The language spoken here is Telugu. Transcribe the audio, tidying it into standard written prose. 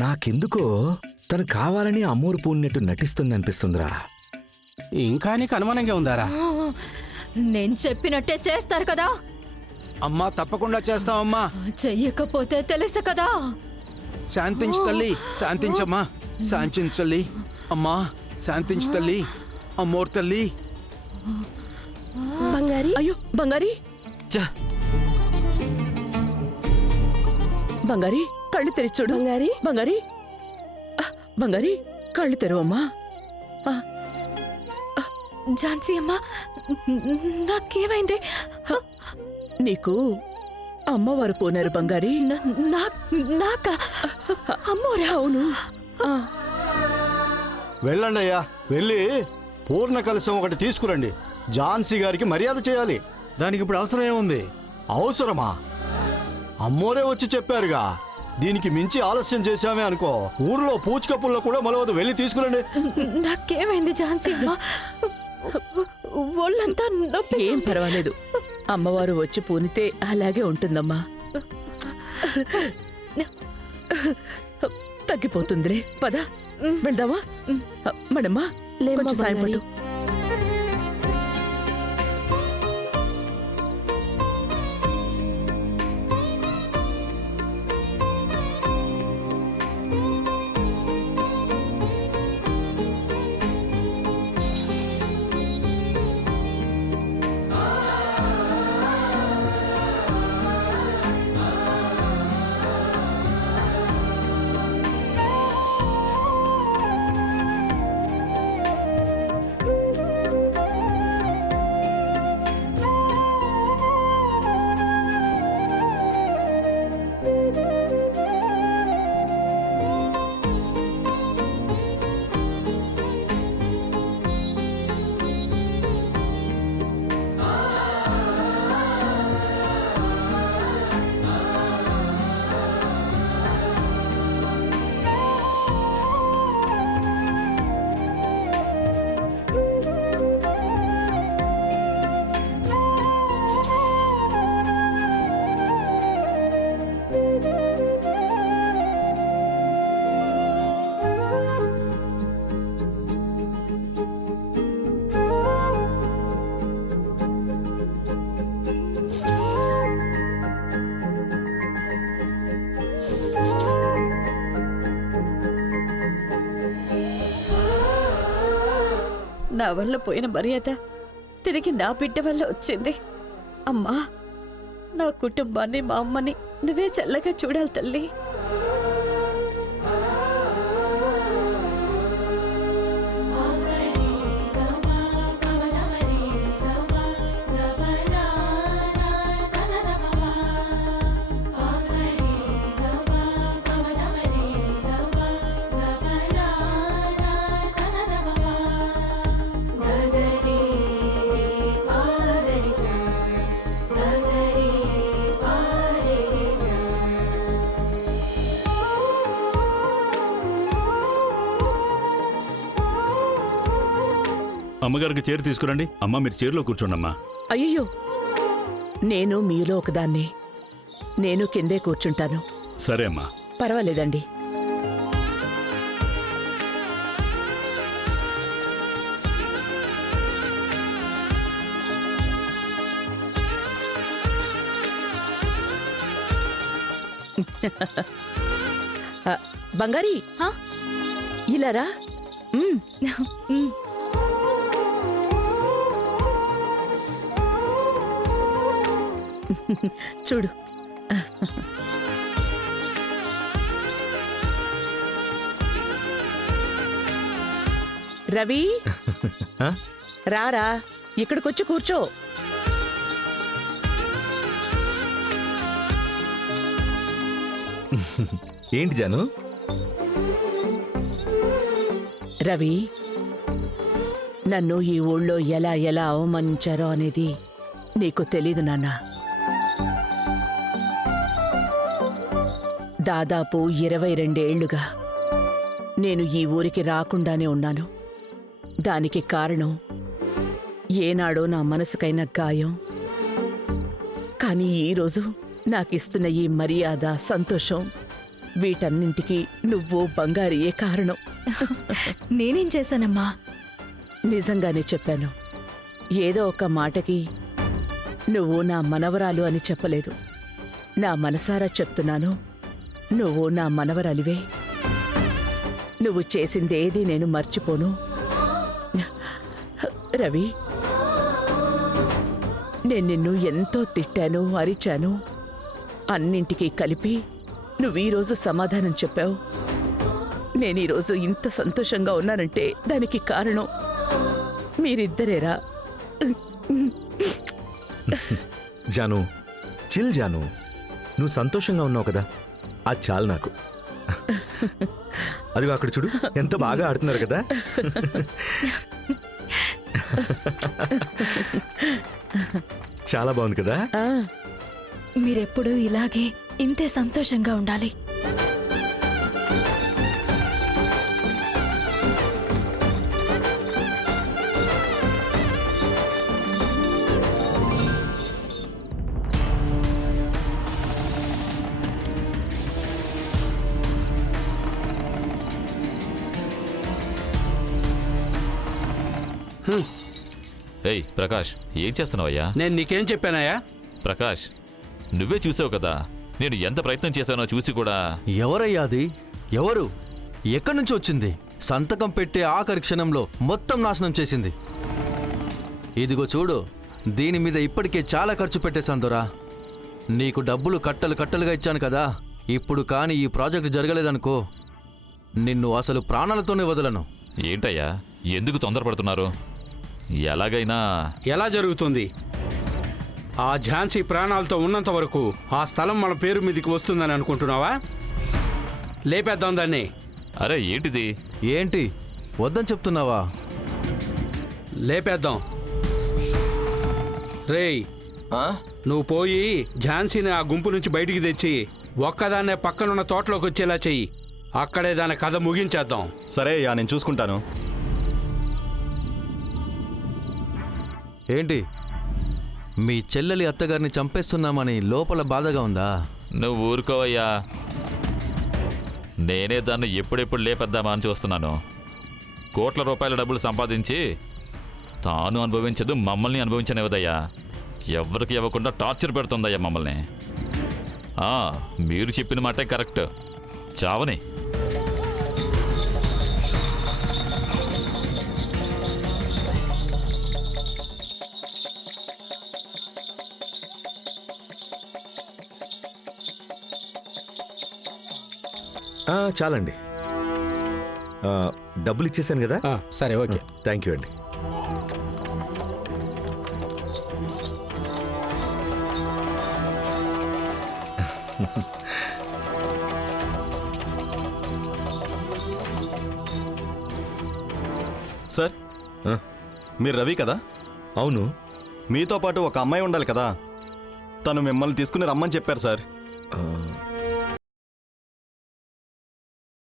నాకెందుకో తను కావాలని అమ్మోరు పూనినట్టు నటిస్తుంది అనిపిస్తుందిరా. ఇంకా నీకు అనుమానంగా ఉందారా? నేను చెప్పినట్టే చేస్తారు కదా. అమ్మా తప్పకుండా చేస్తామమ్మా. చెయ్యకపోతే తెలుసు కదా. శాంతించు తల్లి, శాంతించమ్మా, శాంతించు తల్లి. అమ్మా శాంతించు తల్లి, అమ్మోరు తల్లి. బంగారి, అయ్యో బంగారి, బంగారి కళ్ళు తెరిచి చూడు. బంగారి, బంగారి, బంగారి కళ్ళు తెరవమ్మా. ఝాన్సీ అమ్మా, నాకేమైంది? నీకు అమ్మవారు పోనారు బంగారి. నాకా? అమ్మోరా? అవును. వెళ్ళండి అయ్యా, వెళ్ళి పూర్ణ కలశం ఒకటి తీసుకురండి. ఝాన్సీ గారికి మర్యాద చేయాలి. దానికి ఇప్పుడు అవసరం ఏముంది? అవసరమా? అమ్మోరే వచ్చి చెప్పారుగా. దీనికి మించి ఆలస్యం చేశామే అనుకో, ఊర్లో పూచికపుల్లో కూడా మొలవదు. వెళ్ళి తీసుకురండి. నాకేమైంది ఝాన్సీ అమ్మా? ఒళ్ళంతా నొప్పి. ఏం పర్వాలేదు, అమ్మవారు వచ్చి పూనితే అలాగే ఉంటుందమ్మా. తగ్గిపోతుందిలే, పద వెళ్దామా? మేడమ్మా కొంచెం సాయం పట్టు. నా వల్ల పోయిన మర్యాద తిరిగి నా బిడ్డ వల్ల వచ్చింది. అమ్మా, నా కుటుంబాన్ని, మా అమ్మని నువ్వే చల్లగా చూడాలి తల్లి. అమ్మగారికి చైర్ తీసుకురండి. అమ్మ మీరు చైర్లో కూర్చోండమ్మా. అయ్యో, నేను మీలో ఒకదాన్ని. నేను కిందే కూర్చుంటాను. సరే అమ్మా. పర్వాలేదండి. బంగారి, ఇలా రా. చూడు, రవి రారా, ఇక్కడికొచ్చి కూర్చో. ఏంటి జాను? రవి, నన్ను ఈ ఊళ్ళో ఎలా ఎలా అవమానించారో అనేది నీకు తెలీదు నాన్నా. దాదాపు 22 ఏళ్లుగా నేను ఈ ఊరికి రాకుండానే ఉన్నాను. దానికి కారణం ఏనాడో నా మనసుకైన గాయం. కానీ ఈరోజు నాకిస్తున్న ఈ మర్యాద, సంతోషం వీటన్నింటికి నువ్వు బంగారియే కారణం. నేనేం చేశానమ్మా? నిజంగానే చెప్పాను. ఏదో ఒక మాటకి నువ్వు నా మనవరాలు అని చెప్పలేదు. నా మనసారా చెప్తున్నాను, నువ్వు నా మనవరాలివే. నువ్వు చేసిందేది నేను మర్చిపోను. రవి, నేను నిన్ను ఎంతో తిట్టాను, అరిచాను. అన్నింటికీ కలిపి నువ్వు ఈరోజు సమాధానం చెప్పావు. నేను ఈరోజు ఇంత సంతోషంగా ఉన్నానంటే దానికి కారణం మీరిద్దరేరా. జాను, చిల్ జాను. నువ్వు సంతోషంగా ఉన్నావు కదా, అది చాలు నాకు. అదిగో అక్కడ చూడు, ఎంత బాగా ఆడుతున్నారు కదా. చాలా బాగుంది కదా. ఆ, మీరెప్పుడూ ఇలాగే ఇంతే సంతోషంగా ఉండాలి. ఏయ్ ప్రకాష్, ఏం చేస్తున్నావయ్యా? నేను నీకేం చెప్పానయ్యా? ప్రకాష్, నువ్వే చూసావు కదా నేను ఎంత ప్రయత్నం చేశానో చూసి కూడా. ఎవరయ్యా అది? ఎవరు? ఎక్కడి నుంచి వచ్చింది? సంతకం పెట్టే ఆఖరి క్షణంలో మొత్తం నాశనం చేసింది. ఇదిగో చూడు, దీని మీద ఇప్పటికే చాలా ఖర్చు పెట్టేశాను దొరా. నీకు డబ్బులు కట్టలు కట్టలుగా ఇచ్చాను కదా. ఇప్పుడు కానీ ఈ ప్రాజెక్ట్ జరగలేదనుకో, నిన్ను అసలు ప్రాణాలతోనే వదలను. ఏంటయ్యా, ఎందుకు తొందరపడుతున్నారు? ఎలాగైనా ఎలా జరుగుతుంది? ఆ ఝాన్సీ ప్రాణాలతో ఉన్నంత వరకు ఆ స్థలం మన పేరు మీదకి వస్తుందని అనుకుంటున్నావా? లేపేద్దాం దాన్ని. అరే ఏంటిది? ఏంటి వద్దని చెప్తున్నావా? లేపేద్దాం. రేయ్, నువ్వు పోయి ఝాన్సీని ఆ గుంపు నుంచి బయటికి తెచ్చి ఒక్కదాన్నే పక్కనున్న తోటలోకి వచ్చేలా చెయ్యి. అక్కడే దాని కథ ముగించేద్దాం. సరే అయ్యా, నేను చూసుకుంటాను. ఏంటి, మీ చెల్లెలి అత్తగారిని చంపేస్తున్నామని లోపల బాధగా ఉందా? నువ్వు ఊరుకోవయ్యా. నేనే దాన్ని ఎప్పుడెప్పుడు లేపేద్దామా అని చూస్తున్నాను. కోట్ల రూపాయల డబ్బులు సంపాదించి తాను అనుభవించదు, మమ్మల్ని అనుభవించనివ్వదయ్యా. ఎవరికి ఇవ్వకుండా టార్చర్ పెడుతుందయ్యా మమ్మల్ని. మీరు చెప్పిన మాటే కరెక్ట్. చావని. చాలండి. డబ్బులు ఇచ్చేసాను కదా. సరే, ఓకే. థ్యాంక్ యూ అండి. సార్, మీరు రవి కదా? అవును. మీతో పాటు ఒక అమ్మాయి ఉండాలి కదా, తను మిమ్మల్ని తీసుకుని రమ్మని చెప్పారు సార్.